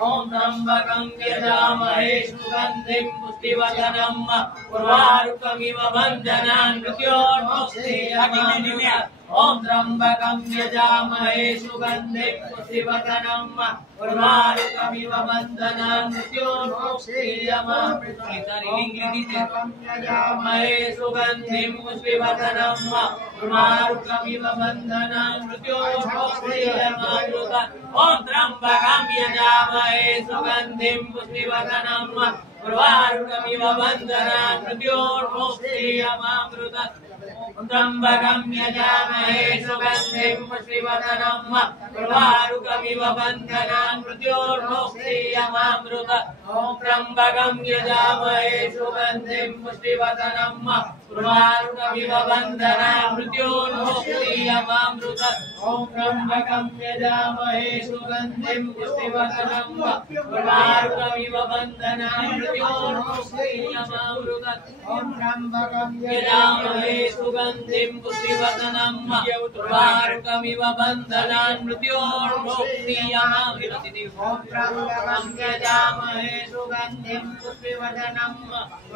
ओम त्र्यंबकं यजामहे सुगंधिं पुष्टिवर्धनम् उर्वारुकमिव बन्धनान् मृत्योर्मुक्षीयमामृतात् ओम त्र्यंबकं यजामहे सुगंधिं पुष्टिवर्धनम् उर्वारुकमिव बन्धनान् मृत्योर्मुक्षीयमामृतात् यजामहे सुगंधिं पुष्टिवर्धनम् उर्वारुकमिव बन्धनान् मृत्योर्मुक्षीयमामृतात् ओम त्र्यंबकं यजामहे सुगंधिं पुष्टिवर्धनम् उर्वारुकमिव बन्धनान् मृत्योर्मुक्षीयमामृतात् त्र्यंबकं यजामहे सुगंधिं पुष्टिवर्धनम् उर्वारुकमिव बन्धनान् मृत्योर्मुक्षीयमामृतात् ओम त्र्यंबकं यजामहे सुगंधिं पुष्टिवर्धनम् उर्वारुकमिव बन्धनान् मृत्योर्मुक्षीयमामृतात् ओम त्र्यंबकं यजामहे सुगंधिं पुष्टिवर्धनम् उर्वारुकमिव बन्धनान् मृत्योर्मुक्षीयमामृतात् ओम त्र्यंबकं यजामहे सुगंधिं पुष्टिवर्धनम् उर्वारुकमिव बन्धनान् मृत्योर्मुक्षीयमामृतात् ओम त्र्यंबकं यजामहे सुगंधिं पुष्टिवर्धनम्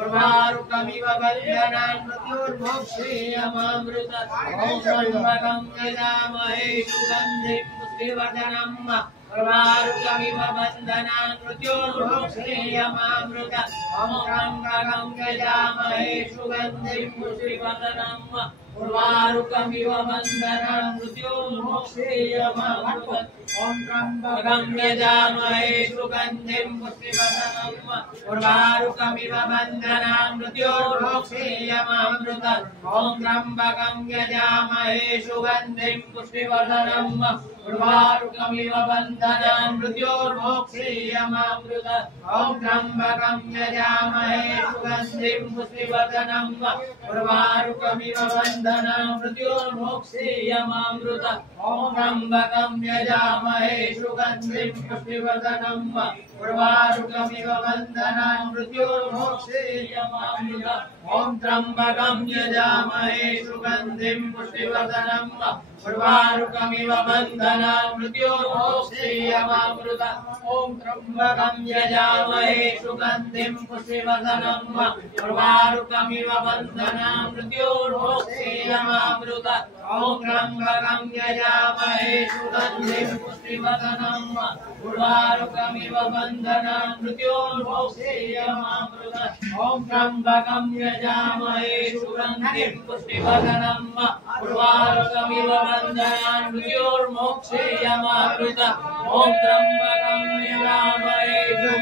उर्वारुकमिव बन्धनान् मृत्योर्मुक्षीयमामृतात् ओम त्र्यंबकं यजामहे सुगंधिं पुष्टिवर्धनम् उर्वारुकमिव बन्धनान् मृत्योर्मुक्षीयमामृतात् ओम त्र्यंबकं यजामहे सुगंधिं पुष्टिवर्धनम् उर्वारुकमिव बन्धनान् मृत्योर्मुक्षीयमामृतात् ओम त्र्यंबकं यजामहे सुगंधिं पुष्टिवर्धनम् उर्वारुकमिव बन्धनान् मृत्योर्मुक्षीयमामृतात् ओम त्र्यंबकं यजामहे सुगंधिं पुष्टिवर्धनम् उर्वारुकमिव बन्धनान् मृत्योर्मुक्षीयमामृतात् ओम त्र्यंबकं यजामहे सुगंधिं पुष्टिवर्धनम् उर्वारुकमिव बन्धनान् मृत्योर्मुक्षीयमामृतात् ओम त्र्यंबकं यजामहे सुगंधिं पुष्टिवर्धनम् उर्वारुकमिव बन्धनान् मृत्योर्मुक्षीयमामृतात् ओम त्र्यंबकं यजामहे सुगंधिं पुष्टिवर्धनम् उर्वारुकमिव बन्धनान् मृत्योर्मुक्षीयमामृतात् ओम त्र्यंबकं यजामहे सुगंधिं पुष्टिवर्धनम् उर्वारुकमिव बन्धनान् मृत्योर्मुक्षीयमामृतात् ओम त्र्यंबकं यजामहे सुगंधिं पुष्टिवर्धनम् उर्वारुकमिव बन्धनान् मृत्योर्मुक्षीयमामृतात् ओम त्र्यंबकं यजामहे सुगंधिं पुष्टिवर्धनम् उर्वारुकमिव बन्धनान् मृत्योर्मुक्षीयमामृतात् ओम त्र्यंबकं यजामहे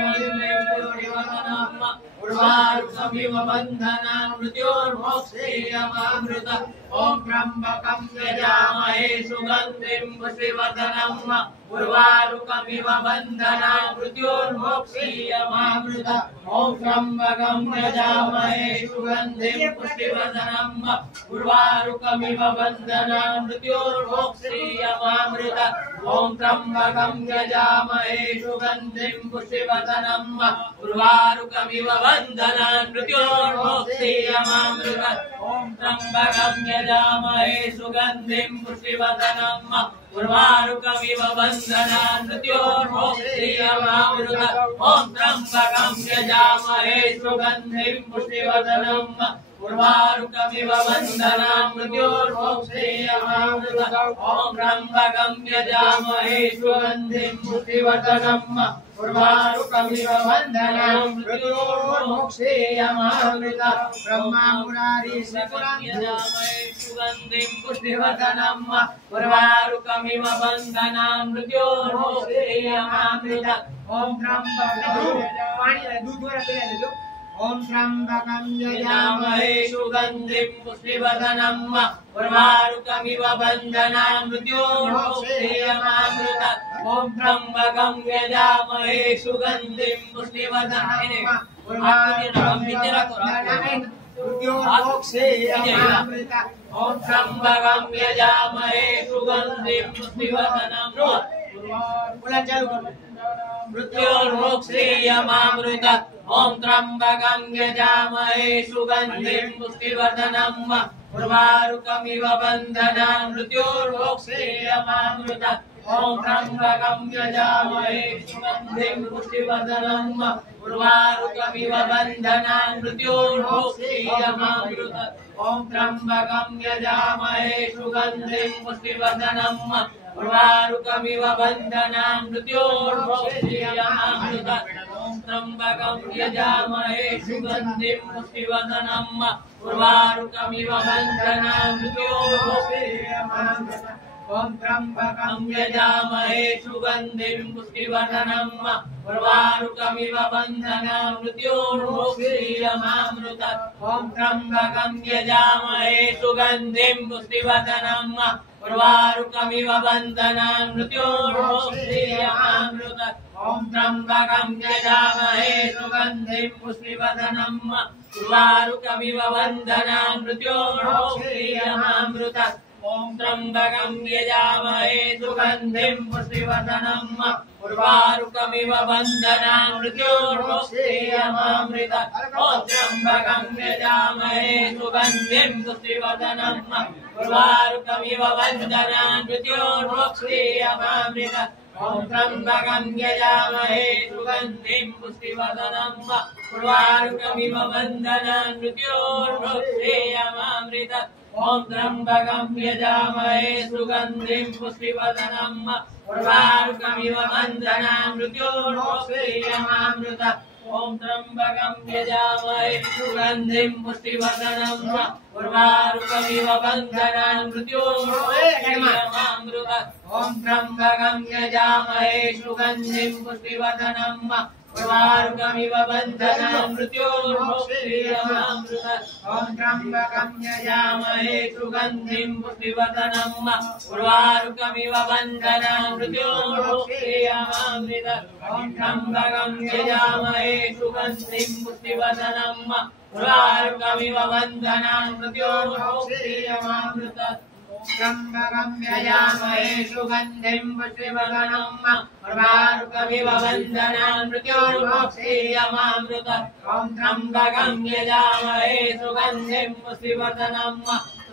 सुगंधिं पुष्टिवर्धनम् उर्वारुकमिव बन्धनान् मृत्योर्मुक्षीयमामृतात् ओम त्र्यंबकं यजामहे सुगंधिं पुष्टिवर्धनम् उर्वारुकमिव बन्धनान् मृत्योर्मुक्षीयमामृतात् ओम त्र्यंबकं यजामहे सुगंधिं पुष्टिवर्धनम् उर्वारुकमिव बन्धनान् मृत्योर्मुक्षीयमामृतात् ओम त्र्यंबकं यजामहे सुगंधिं पुष्टिवर्धनम् उर्वारुकमिव बन्धनान् मृत्योर्मुक्षीयमामृतात् ओम त्र्यंबकं यजामहे सुगंधिं पुष्टिवर्धनम् उर्वारुकमिव बन्धनान् मृत्योर्मुक्षीयमामृतात् ओम त्र्यंबकं यजामहे सुगंधिं पुष्टिवर्धनम् उर्वारुकमिव बन्धनान् मृत्योर्मुक्षीयमामृतात् ओम त्र्यंबकं यजामहे सुगंधिं पुष्टिवर्धनम् उर्वारुकमिव बन्धनान् मृत्योर्मुक्षीयमामृतात् ब्रह्मा मुरारी यजामहे सुगंधिं पुष्टिवर्धनम् उर्वारुकमिव बन्धनान् मृत्योर्मुक्षीयमामृतात् ओम ओम त्र्यंबकं यजामहे सुगंधिं पुष्टिवर्धनम् उर्वारुकमिव बन्धनान् मृत्योर्मुक्षीयमामृतात् ओम त्र्यंबकं यजामहे सुगंधिं पुष्टिवर्धनम् ओम त्र्यंबकं यजामहे सुगंधिं पुष्टिवर्धनम् मृत्योर्मुक्षीयमामृतात् ओम त्र्यंबकं यजामहे सुगंधिं पुष्टिवर्धनम् उर्वारुकमिव बन्धनान् मृत्योर्मुक्षीयमामृतात् ओम त्र्यंबकं यजामहे सुगंधिं पुष्टिवर्धनम् उर्वारुकमिव बन्धनान् मृत्योर्मुक्षीयमामृतात् ओम त्र्यंबकं यजामहे सुगंधिं पुष्टिवर्धनम् उर्वारुकमिव बन्धनान् मृत्योर्मुक्षीयमामृतात् ओम त्र्यंबकं यजामहे सुगंधिं पुष्टिवर्धनम् उर्वारुकमिव बन्धनान् मृत्योर्मुक्षीयमामृतात् ओम त्र्यंबकं यजामहे सुगंधिं पुष्टिवर्धनम् उर्वारुकमिव बन्धनान् मृत्योर्मुक्षीयमामृतात् ओम त्र्यंबकं यजामहे सुगंधिं पुष्टिवर्धनम् उर्वारुकमिव बन्धनान् मृत्योर्मुक्षीयमामृतात् ओम त्र्यंबकं यजामहे सुगंधिं पुष्टिवर्धनम् उर्वारुकमिव बन्धनान् मृत्योर्मुक्षीयमामृतात् ओम त्र्यंबकं यजामहे सुगंधिं पुष्टिवर्धनम् उर्वारुकमिव बन्धनान् मृत्योर्मुक्षीयमामृतात् ओम त्र्यंबकं यजामहे सुगंधिं पुष्टिवर्धनम् उर्वारुकमिव बन्धनान् मृत्योर्मुक्षीयमामृतात् ओम त्र्यंबकं यजामहे सुगंधिं पुष्टिवर्धनम् उर्वारुकमिव बन्धनान् मृत्योर्मुक्षीयमामृतात् ओम त्र्यंबकं यजामहे सुगंधिं पुष्टिवर्धनम् उर्वारुकमिव बन्धनान् मृत्योर्मुक्षीयमामृतात् ओम त्र्यंबकं यजामहे सुगंधिं पुष्टिवर्धनम् उर्वारुकमिव बन्धनान् मृत्योर्मुक्षीयमामृतात् ओम त्र्यंबकं यजामहे सुगंधिं पुष्टिवर्धनम् उर्वारुकमिव बन्धनान् मृत्योर्मुक्षीयमामृतात् ओम त्र्यंबकं यजामहे सुगंधिं पुष्टिवर्धनम् उर्वारुकमिव बन्धनान् मृत्योर्मुक्षीयमामृतात् ओम त्र्यंबकं यजामहे सुगंधिं पुष्टिवर्धनम् उर्वारुकमिव बन्धनान् मृत्योर्मुक्षीयमामृतात् त्र्यंबकं यजामहे सुगंधिं पुष्टिवर्धनम् उर्वारुकमिव बन्धनान् मृत्योर्मुक्षीयमामृतात् ओम त्र्यंबकं यजामहे सुगंधिं पुष्टिवर्धनम्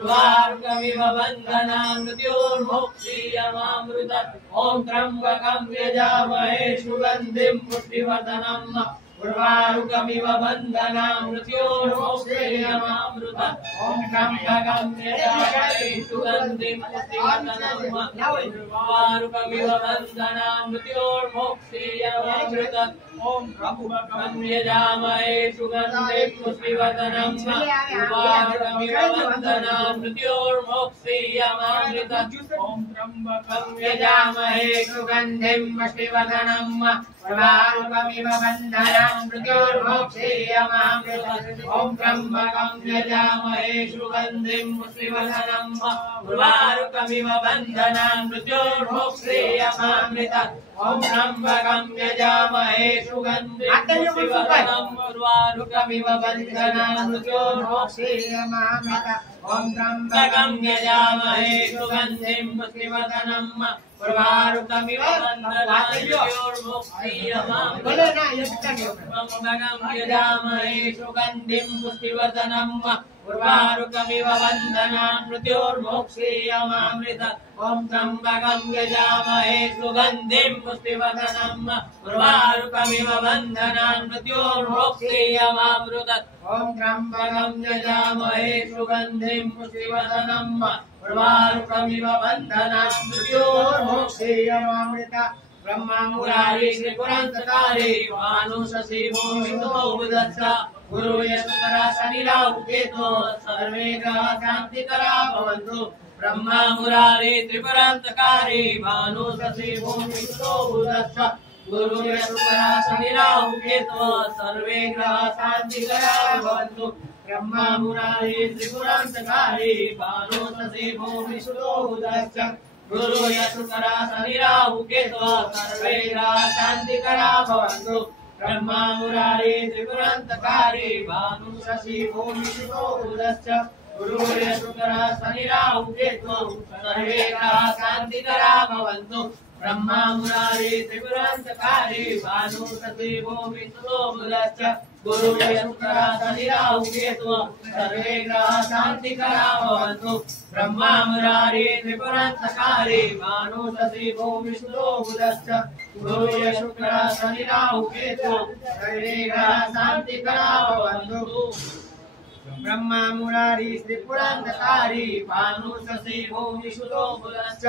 उर्वारुकमिव बन्धनान् मृत्योर्मुक्षीयमामृतात् ओम त्र्यंबकं यजामहे सुगंधिं पुष्टिवर्धनम् उर्वारुकमिव बन्धनान् मृत्योर्मुक्षीयमामृतात् ओम त्र्यंबकं यजामहे सुगंधिं पुष्टिवर्धनम् उर्वारुकमिव बन्धनान् मृत्योर्मुक्षीयमामृतात् ओम त्र्यंबकं यजामहे सुगंधिं पुष्टिवर्धनम् उर्वारुकमिव बन्धनान् मृत्योर्मुक्षीयमामृतात् ओम त्र्यंबकं यजामहे सुगंधिं पुष्टिवर्धनम् उर्वारुकमिव बन्धनान् मृत्योर्मुक्षीयमामृतात् ओम त्र्यंबकं यजामहे सुगंधिं पुष्टिवर्धनम् उर्वारुकमिव बन्धनान् मृत्योर्मुक्षीयमामृतात् ओम त्र्यंबकं यजामहे सुगंधिं पुष्टिवर्धनम् उर्वारुकमिव बन्धनान् मृत्योर्मुक्षीयमामृतात् ओम त्र्यंबकं यजामहे सुगंधिं पुष्टिवर्धनम् उर्वारुकमिव बन्धनान् मृत्योर्मुक्षीयमामृतात् यजामहे सुगंधिं पुष्टिवर्धनम् उर्वारुकमिव बन्धनान् मृत्योर्मुक्षीयमामृतात् ओम त्र्यंबकं यजामहे सुगंधिं पुष्टिवर्धनम् उर्वारुकमिव बन्धनान् मृत्योर्मुक्षीयमामृतात् ओम त्र्यंबकं यजामहे सुगंधिं पुष्टिवर्धनम् उर्वारुकमिव बन्धनान् मृत्योर्मुक्षीयमामृतात् ब्रह्मा मुरारी त्रिपुरान्तकारी भानु शशि भूमितो बुधश्च गुरु यशोधरा शनि राहु केतु सर्वे ग्रह शान्तिकरा भवन्तु ब्रह्मा मुरारी त्रिपुरान्तकारी भानु शशि भूमितो बुधश्च गुरु यशोधरा शनि राहु केतु सर्वे ग्रह शान्तिकरा भवन्तु ब्रह्मा मुरारी त्रिपुरान्तकारी भानु शशि भूमितो बुधश्च गुरु यशोधरा शनि राहु केतु सर्वे ग्रह शान्तिकरा भवन्तु ब्रह्मा मुरारी त्रिपुरान्तकारी भानु शशि भूमितो बुधश्च गुरुर्य शुक्रः शनि राहु केतु सर्वे ग्रहाः शान्तिकरा भवन्तु ब्रह्मा मुरारी त्रिपुरान्तकारी भानु सती भूमि सुतो बुधश्च गुरुर्य शुक्रः शनि राहु केतु सर्वे ग्रहाः शान्तिकरा भवन्तु ब्रह्मा मुरारी त्रिपुरान्तकारी भानु सती भूमि सुतो बुधश्च गुरुर्य शुक्रः शनि राहु केतु सर्वे ग्रहाः शान्तिकरा भवन्तु ब्रह्मा मुरारी त्रिपुरान्तकारी भानु शशि भूमि सुतो बुधश्च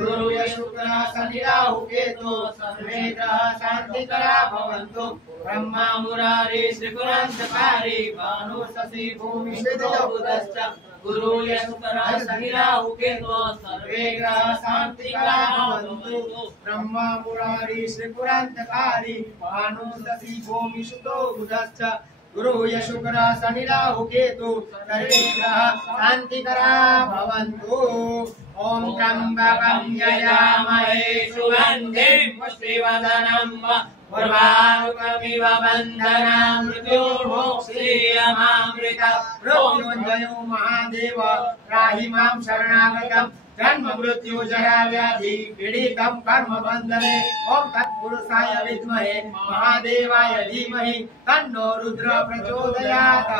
गुरुर्य शुक्रः शनि राहु केतु सर्वे ग्रहाः शान्तिकरा भवन्तु ब्रह्मा मुरारी त्रिपुरान्तकारी भानु शशि भूमि सुतो बुधश्च गुरुर्य शुक्रः शनि राहु केतु सर्वे ग्रहाः शान्तिकरा भवन्तु ब्रह्मा मुरारी त्रिपुरान्तकारी भानु शशि भूमि सुतो बुधश्च गुरुर्य शुक्रः शनि राहु केतु सर्वे ग्रहाः शान्तिकरा भवन्तु ओम त्र्यम्बकं यजामहे सुगन्धिं पुष्टिवर्धनं उर्वारुकमिव बन्धनान् मृत्युर्मोक्षीयमामृता मृत्युञ्जयो महादेव त्राहि मां शरणागतं जन्म मृत्यु जरा व्याधि पीडितं कर्म बन्धने ओम तत्पुरुषाय विद्महे महादेवाय धीमहि तन्नो रुद्र प्रचोदयात्।